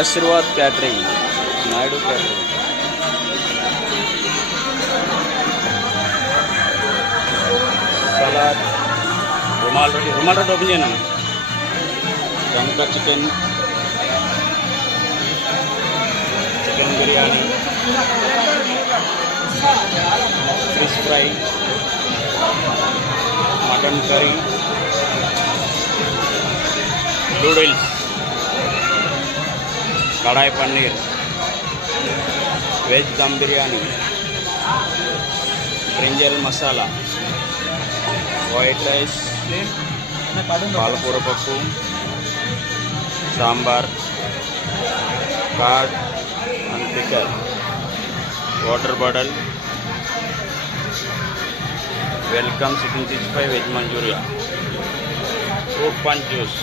Aashirvaad catering, Naidu catering. Salad, rumal roti open చేయను. Ganga chicken biryani, fish fry, mutton curry, noodles, kadai paneer, veg dum biryani, brinjal masala, white rice, పాలకూర పప్పు, sambar, curd and pickle, water bottle, welcome chicken 65 veg Manchurian, fruit punch juice.